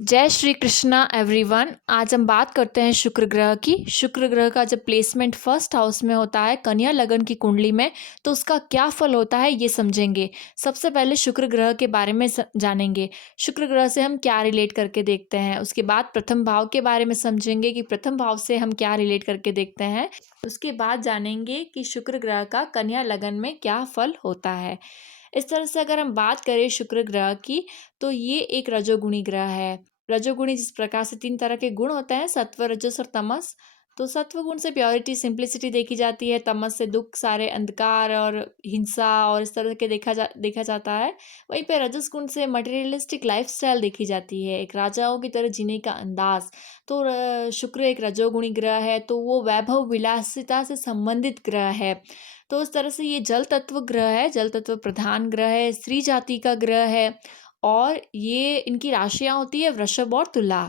जय श्री कृष्णा एवरीवन। आज हम बात करते हैं शुक्र ग्रह की। शुक्र ग्रह का जब प्लेसमेंट फर्स्ट हाउस में होता है कन्या लगन की कुंडली में, तो उसका क्या फल होता है ये समझेंगे। सबसे पहले शुक्र ग्रह के बारे में जानेंगे। शुक्र ग्रह से हम क्या रिलेट करके देखते हैं। उसके बाद प्रथम भाव के बारे में समझेंगे कि प्रथम भाव से हम क्या रिलेट करके देखते हैं। उसके बाद जानेंगे कि शुक्र ग्रह का कन्या लगन में क्या फल होता है। इस तरह से अगर हम बात करें शुक्र ग्रह की, तो ये एक रजोगुणी ग्रह है। रजोगुणी जिस प्रकार से 3 तरह के गुण होते हैं, सत्व, रजस और तमस। तो सत्व गुण से प्योरिटी, सिंप्लिसिटी देखी जाती है। तमस से दुख, सारे अंधकार और हिंसा और इस तरह के देखा जाता है। वहीं पे रजस गुण से मटेरियलिस्टिक लाइफ़स्टाइल देखी जाती है, एक राजाओं की तरह जीने का अंदाज़। तो शुक्र एक रजोगुणी ग्रह है, तो वो वैभव विलासिता से संबंधित ग्रह है। तो इस तरह से ये जल तत्व ग्रह है, जल तत्व प्रधान ग्रह है, स्त्री जाति का ग्रह है और ये इनकी राशियाँ होती है वृषभ और तुला।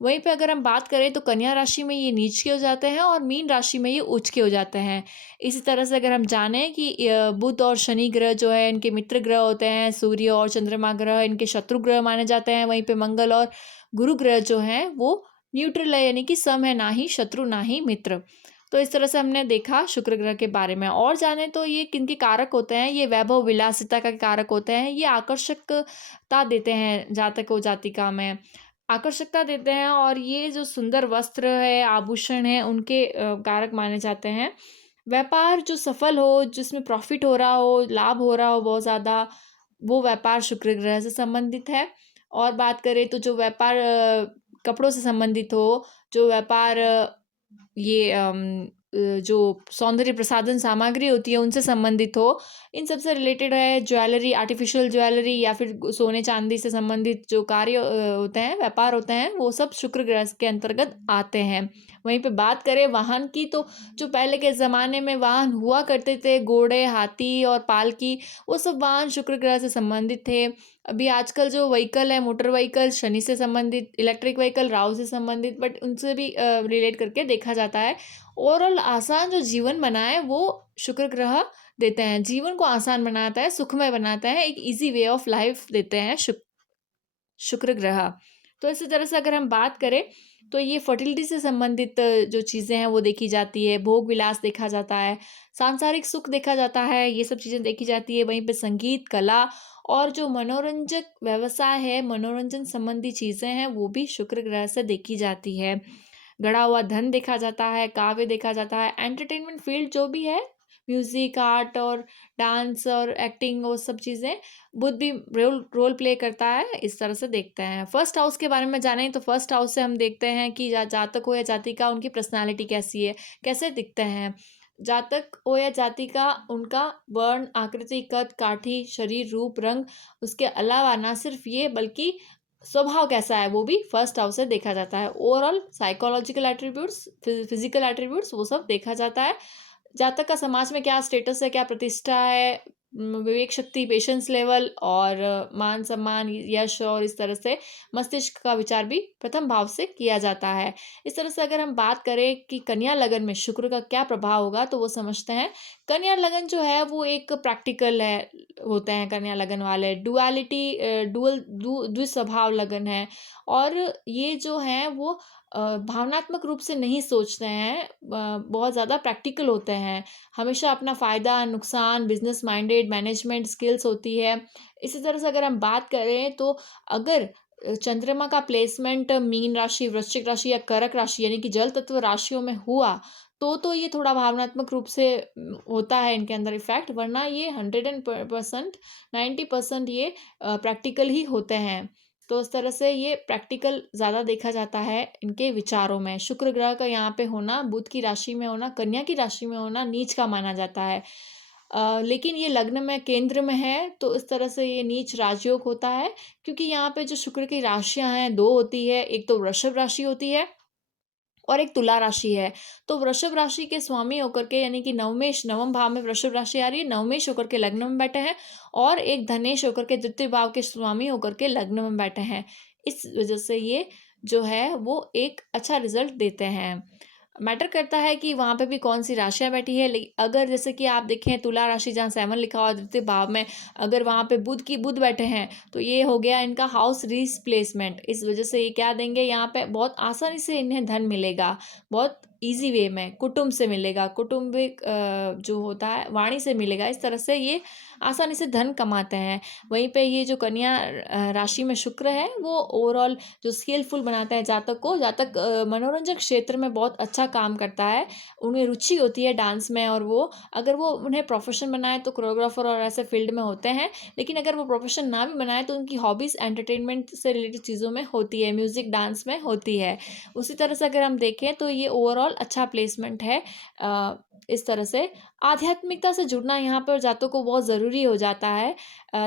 वहीं पे अगर हम बात करें तो कन्या राशि में ये नीच के हो जाते हैं और मीन राशि में ये उच्च के हो जाते हैं। इसी तरह से अगर हम जानें कि बुध और शनि ग्रह जो है इनके मित्र ग्रह होते हैं, सूर्य और चंद्रमा ग्रह इनके शत्रु ग्रह माने जाते हैं। वहीं पे मंगल और गुरु ग्रह जो हैं वो न्यूट्रल है, यानी कि सम है, ना ही शत्रु ना ही मित्र। तो इस तरह से हमने देखा शुक्र ग्रह के बारे में। और जाने तो ये किनके कारक होते हैं, ये वैभव विलासिता का कारक होते हैं। ये आकर्षकता देते हैं जातक और जातिका में, आकर्षकता देते हैं। और ये जो सुंदर वस्त्र है, आभूषण है, उनके कारक माने जाते हैं। व्यापार जो सफल हो, जिसमें प्रॉफिट हो रहा हो, लाभ हो रहा हो बहुत ज़्यादा, वो व्यापार शुक्र ग्रह से संबंधित है। और बात करें तो जो व्यापार कपड़ों से संबंधित हो, जो व्यापार ये जो सौंदर्य प्रसाधन सामग्री होती है उनसे संबंधित हो, इन सब से रिलेटेड है। ज्वेलरी, आर्टिफिशियल ज्वेलरी या फिर सोने चांदी से संबंधित जो कार्य होते हैं, व्यापार होते हैं, वो सब शुक्र ग्रह के अंतर्गत आते हैं। वहीं पे बात करें वाहन की, तो जो पहले के ज़माने में वाहन हुआ करते थे, घोड़े, हाथी और पालकी, वो सब वाहन शुक्र ग्रह से संबंधित थे। अभी आजकल जो व्हीकल है, मोटर व्हीकल शनि से संबंधित, इलेक्ट्रिक व्हीकल राहु से संबंधित, बट उनसे भी रिलेट करके देखा जाता है। ओवरऑल आसान जो जीवन बनाए वो शुक्र ग्रह देते हैं। जीवन को आसान बनाता है, सुखमय बनाता है, एक ईज़ी वे ऑफ लाइफ देते हैं शुक्र ग्रह। तो इसी तरह से अगर हम बात करें तो ये फर्टिलिटी से संबंधित जो चीज़ें हैं वो देखी जाती है, भोग विलास देखा जाता है, सांसारिक सुख देखा जाता है, ये सब चीज़ें देखी जाती है। वहीं पे संगीत, कला और जो मनोरंजक व्यवसाय है, मनोरंजन संबंधी चीज़ें हैं, वो भी शुक्र ग्रह से देखी जाती है। गड़ा हुआ धन देखा जाता है, काव्य देखा जाता है, एंटरटेनमेंट फील्ड जो भी है, म्यूज़िक, आर्ट और डांस और एक्टिंग, वो सब चीज़ें बुध भी रोल रोल प्ले करता है। इस तरह से देखते हैं। फर्स्ट हाउस के बारे में जानें तो फर्स्ट हाउस से हम देखते हैं कि जातक हो या जातिका, उनकी पर्सनालिटी कैसी है, कैसे दिखते हैं। जातक हो या जातिका, उनका वर्ण, आकृति, कद, काठी, शरीर, रूप, रंग, उसके अलावा ना सिर्फ ये बल्कि स्वभाव कैसा है वो भी फर्स्ट हाउस से देखा जाता है। Overall psychological attributes, physical attributes, वो सब देखा जाता है। जातक का समाज में क्या स्टेटस है, क्या प्रतिष्ठा है, विवेक शक्ति, पेशेंस लेवल और मान सम्मान, यश और इस तरह से मस्तिष्क का विचार भी प्रथम भाव से किया जाता है। इस तरह से अगर हम बात करें कि कन्या लगन में शुक्र का क्या प्रभाव होगा, तो वो समझते हैं। कन्या लगन जो है वो एक प्रैक्टिकल है, होते हैं कन्या लगन वाले। डुअलिटी, द्विस्वभाव लगन है। और ये जो हैं वो भावनात्मक रूप से नहीं सोचते हैं, बहुत ज़्यादा प्रैक्टिकल होते हैं। हमेशा अपना फ़ायदा, नुकसान, बिज़नेस माइंडेड, मैनेजमेंट स्किल्स होती है। इसी तरह से अगर हम बात करें तो अगर चंद्रमा का प्लेसमेंट मीन राशि, वृश्चिक राशि या कर्क राशि यानी कि जल तत्व राशियों में हुआ, तो ये थोड़ा भावनात्मक रूप से होता है इनके अंदर इफ़ेक्ट, वरना ये 100% 90% ये प्रैक्टिकल ही होते हैं। तो इस तरह से ये प्रैक्टिकल ज़्यादा देखा जाता है इनके विचारों में। शुक्र ग्रह का यहाँ पे होना, बुध की राशि में होना, कन्या की राशि में होना नीच का माना जाता है। लेकिन ये लग्न में केंद्र में है, तो इस तरह से ये नीच राजयोग होता है। क्योंकि यहाँ पे जो शुक्र की राशियाँ हैं 2 होती है, एक तो वृषभ राशि होती है और एक तुला राशि है। तो वृषभ राशि के स्वामी होकर के, यानी कि नवमेश, नवम भाव में वृषभ राशि आ रही है, नवमेश होकर के लग्न में बैठे हैं और एक धनेश होकर के द्वितीय भाव के स्वामी होकर के लग्न में बैठे हैं। इस वजह से ये जो है वो एक अच्छा रिजल्ट देते हैं। मैटर करता है कि वहाँ पे भी कौन-सी राशियाँ बैठी है। अगर जैसे कि आप देखें तुला राशि जहाँ 7 लिखा हुआ है द्वितीय भाव में, अगर वहाँ पे बुध बैठे हैं, तो ये हो गया इनका हाउस रीप्लेसमेंट। इस वज़ह से ये क्या देंगे, यहाँ पे बहुत आसानी से इन्हें धन मिलेगा, बहुत ईज़ी वे में, कुटुंब से मिलेगा, कौटुंबिक जो होता है वाणी से मिलेगा। इस तरह से ये आसानी से धन कमाते हैं। वहीं पे ये जो कन्या राशि में शुक्र है, वो ओवरऑल जो स्किलफुल बनाता है जातक को, जातक मनोरंजन क्षेत्र में बहुत अच्छा काम करता है। उन्हें रुचि होती है डांस में, और वो अगर वो उन्हें प्रोफ़ेशन बनाए तो कोरियोग्राफ़र और ऐसे फ़ील्ड में होते हैं। लेकिन अगर वो प्रोफ़ेशन ना भी बनाए तो उनकी हॉबीज़ एंटरटेनमेंट से रिलेटेड चीज़ों में होती है, म्यूज़िक, डांस में होती है। उसी तरह से अगर हम देखें तो ये ओवरऑल अच्छा प्लेसमेंट है। इस तरह से आध्यात्मिकता से जुड़ना यहाँ पर जातकों को बहुत ज़रूरी हो जाता है।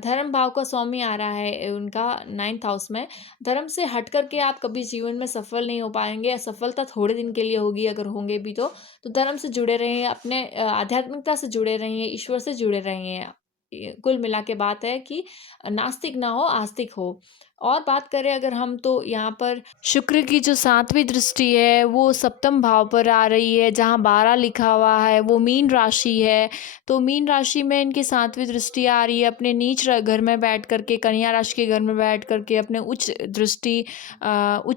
धर्म भाव का स्वामी आ रहा है उनका 9th हाउस में। धर्म से हट कर के आप कभी जीवन में सफल नहीं हो पाएँगे, या सफलता थोड़े दिन के लिए होगी अगर होंगे भी तो। तो धर्म से जुड़े रहिए, अपने आध्यात्मिकता से जुड़े रहिए, ईश्वर से जुड़े रहिए। ये कुल मिला के बात है कि नास्तिक ना हो, आस्तिक हो। और बात करें अगर हम, तो यहाँ पर शुक्र की जो 7वीं दृष्टि है वो सप्तम भाव पर आ रही है, जहाँ 12 लिखा हुआ है वो मीन राशि है। तो मीन राशि में इनकी 7वीं दृष्टि आ रही है, अपने घर में बैठ कर के, कन्या राशि के घर में बैठ कर के अपने उच्च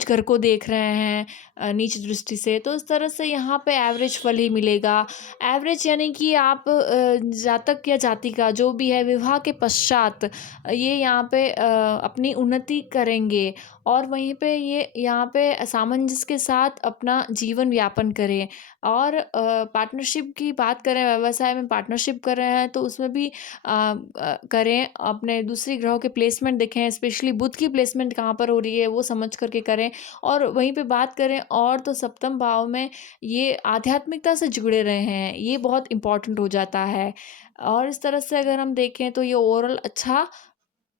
घर को देख रहे हैं नीच दृष्टि से। तो इस तरह से यहाँ पे एवरेज फल ही मिलेगा। एवरेज यानी कि आप जातक या जातिका जो भी है, विवाह के पश्चात ये यहाँ पे अपनी उन्नति करेंगे, और वहीं पे ये यहाँ पे सामंजस्य के साथ अपना जीवन यापन करें। और पार्टनरशिप की बात करें, व्यवसाय में पार्टनरशिप कर रहे हैं तो उसमें भी करें, अपने दूसरी ग्रहों के प्लेसमेंट देखें, स्पेशली बुध की प्लेसमेंट कहाँ पर हो रही है वो समझ करके करें। और वहीं पे बात करें और, तो सप्तम भाव में ये आध्यात्मिकता से जुड़े रहे हैं, ये बहुत इम्पोर्टेंट हो जाता है। और इस तरह से अगर हम देखें तो ये ओवरऑल अच्छा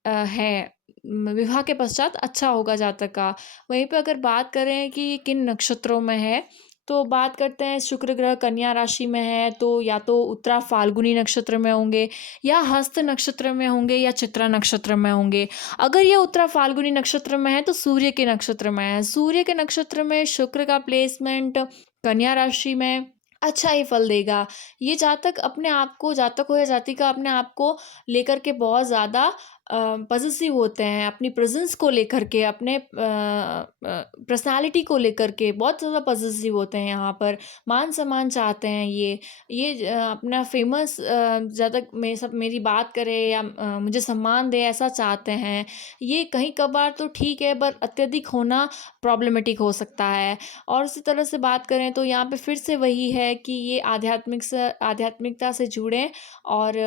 है। विवाह के पश्चात अच्छा होगा जातक का। वहीं पे अगर बात करें कि किन नक्षत्रों में है, तो बात करते हैं शुक्र ग्रह कन्या राशि में है, तो या तो उत्तरा फाल्गुनी नक्षत्र में होंगे, या हस्त नक्षत्र में होंगे, या चित्रा नक्षत्र में होंगे। अगर ये उत्तरा फाल्गुनी नक्षत्र में है तो सूर्य के नक्षत्र में है। सूर्य के नक्षत्र में शुक्र का प्लेसमेंट कन्या राशि में अच्छा ही फल देगा। ये जातक अपने आप को, जातक हो या जातिका, अपने आप को लेकर के बहुत ज़्यादा पॉसेसिव होते हैं, अपनी प्रेज़ेंस को लेकर के, अपने पर्सनैलिटी को लेकर के बहुत ज़्यादा पॉसेसिव होते हैं यहाँ पर। मान-सम्मान चाहते हैं ये अपना फ़ेमस, ज़्यादा सब मेरी बात करे, या मुझे सम्मान दे, ऐसा चाहते हैं। ये कहीं कभार तो ठीक है, पर अत्यधिक होना प्रॉब्लमेटिक हो सकता है। और इसी तरह से बात करें तो यहाँ पे फिर से वही है कि ये आध्यात्मिकता से जुड़ें। और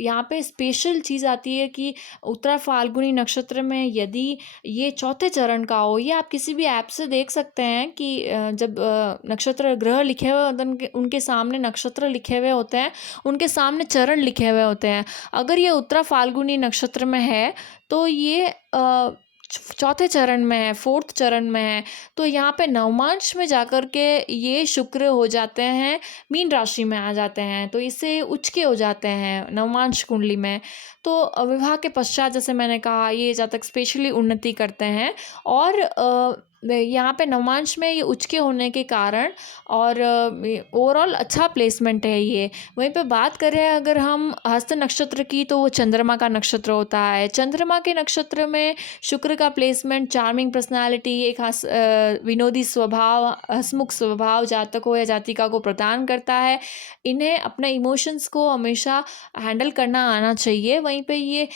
यहाँ पे स्पेशल चीज़ आती है कि उत्तरा फाल्गुनी नक्षत्र में यदि ये चौथे चरण का हो, ये आप किसी भी ऐप से देख सकते हैं कि जब नक्षत्र ग्रह लिखे हुए होते हैं, उनके सामने नक्षत्र लिखे हुए होते हैं, उनके सामने चरण लिखे हुए होते हैं। अगर ये उत्तरा फाल्गुनी नक्षत्र में है तो ये चौथे चरण में है, 4th चरण में है। तो यहाँ पे नवमांश में जाकर के ये शुक्र हो जाते हैं, मीन राशि में आ जाते हैं, तो इससे उच्च के हो जाते हैं नवमांश कुंडली में। तो विवाह के पश्चात, जैसे मैंने कहा, ये जातक स्पेशली उन्नति करते हैं। और यहाँ पे नवमांश में ये उच्च के होने के कारण, और ओवरऑल अच्छा प्लेसमेंट है ये। वहीं पे बात करें अगर हम हस्त नक्षत्र की, तो वो चंद्रमा का नक्षत्र होता है। चंद्रमा के नक्षत्र में शुक्र का प्लेसमेंट चार्मिंग पर्सनालिटी, एक विनोदी स्वभाव, हंसमुख स्वभाव जातक हो या जातिका को प्रदान करता है। इन्हें अपने इमोशंस को हमेशा हैंडल करना आना चाहिए। वहीं पे ये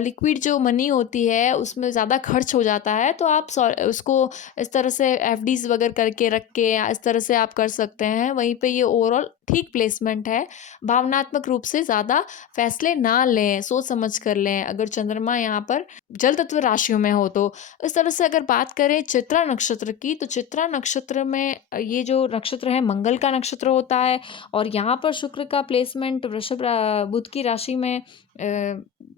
लिक्विड जो मनी होती है उसमें ज़्यादा खर्च हो जाता है, तो आप उसको इस तरह से एफडीज़ वगैरह करके रख के, या इस तरह से आप कर सकते हैं। वहीं पे ये ओवरऑल ठीक प्लेसमेंट है। भावनात्मक रूप से ज़्यादा फैसले ना लें, सोच समझ कर लें, अगर चंद्रमा यहाँ पर जल तत्व राशियों में हो तो। इस तरह से अगर बात करें चित्रा नक्षत्र की, तो चित्रा नक्षत्र में ये जो नक्षत्र है मंगल का नक्षत्र होता है, और यहाँ पर शुक्र का प्लेसमेंट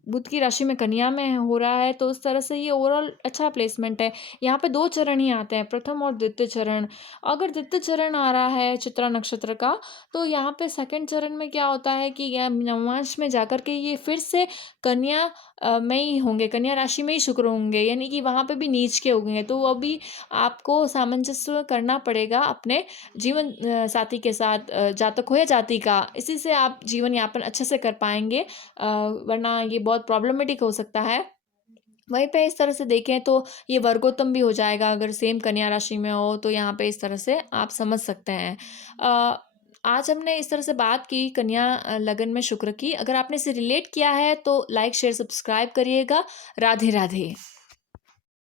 बुध की राशि में कन्या में हो रहा है। तो इस तरह से ये ओवरऑल अच्छा प्लेसमेंट है। यहाँ पे 2 चरण ही आते हैं, प्रथम और द्वितीय चरण। अगर द्वितीय चरण आ रहा है चित्रा नक्षत्र का, तो यहाँ पे सेकंड चरण में क्या होता है कि यह नवमांश में जाकर के ये फिर से कन्या में ही होंगे, कन्या राशि में ही शुक्र होंगे, यानी कि वहाँ पे भी नीच के होंगे। तो अभी आपको सामंजस्य करना पड़ेगा अपने जीवन साथी के साथ, जातक हो या जाति का, इसी से आप जीवन यापन अच्छे से कर पाएँगे, वरना ये बहुत प्रॉब्लमेटिक हो सकता है। वहीं पे इस तरह से देखें तो ये वर्गोत्तम भी हो जाएगा, अगर सेम कन्या राशि में हो तो यहाँ पे इस तरह से आप समझ सकते हैं। अ, आज हमने इस तरह से बात की कन्या लगन में शुक्र की। अगर आपने इसे रिलेट किया है तो लाइक, शेयर, सब्सक्राइब करिएगा। राधे राधे।